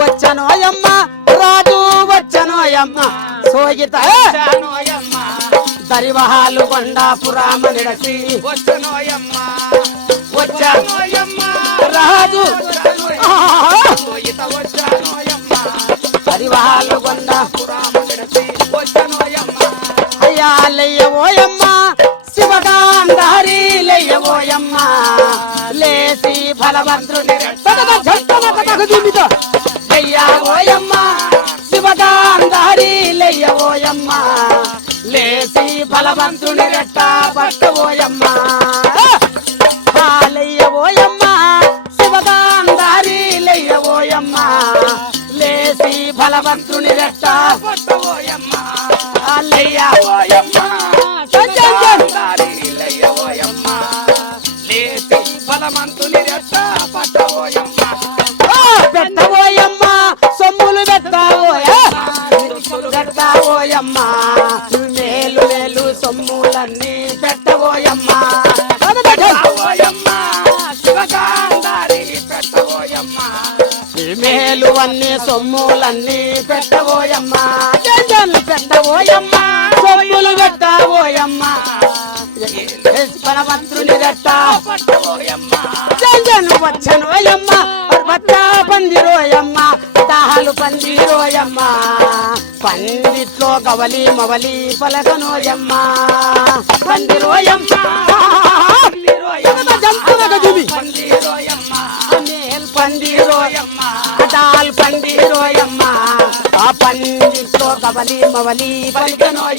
వచ్చనోయమ్మ రాజు వచ్చనోయమ్మ సోగిత దరివహాలు కొండాపురామ నిడసి వచ్చనోయమ్మ వచ్చనోయమ్మ రాజు వచ్చనోయమ్మ దరివహాలు కొండాపురామ నిడసి వచ్చనోయమ్మ అయ్యా లెయ్యవోయమ్మ శివగాంధారి లెయ్యవోయమ్మ లేసి బలభద్రుని లెయ్యవోయమ్మ శివగాంధారి లెయ్యవోయమ్మ లేసి బలవంతుని రెట్ట పట్టవోయమ్మ లెయ్యవోయమ్మ శివగాంధారి లెయ్యవోయమ్మ లేసి బలవంతుని రెట్ట పట్టవోయమ్మ లెయ్యవోయమ్మ లెయ్యవోయమ్మ లేసి బలవంతుని రెట్ట పట్టవోయమ్మ పెట్టవోయమ్మ సొమ్ములు పెట్టవోయమ్మ మేలు మేలు సొమ్ములన్నీ పెట్టవోయమ్మ శివగాంధారి పెట్టవోయమ్మ మేలు అన్ని సొమ్ములన్నీ పెట్టవోయమ్మ పెట్టవోయమ్మ సొమ్ములు పెట్టవోయమ్మ బలవంతుని రెట్ట పట్టవోయమ్మ జంజను వచ్చనోయమ్మ బట్ట పందిరోయమ్మ దాహాలు పందిరోయమ్మ పందిట్లో గవలి మవలి పలకనోయమ్మ పందిరోయమ్మ పందిరోయమ్మ పందిరోయమ్మ దాల్ పందిరోయమ్మ ఆ పందిట్లో గవలి మవలి పలకనోయమ్మ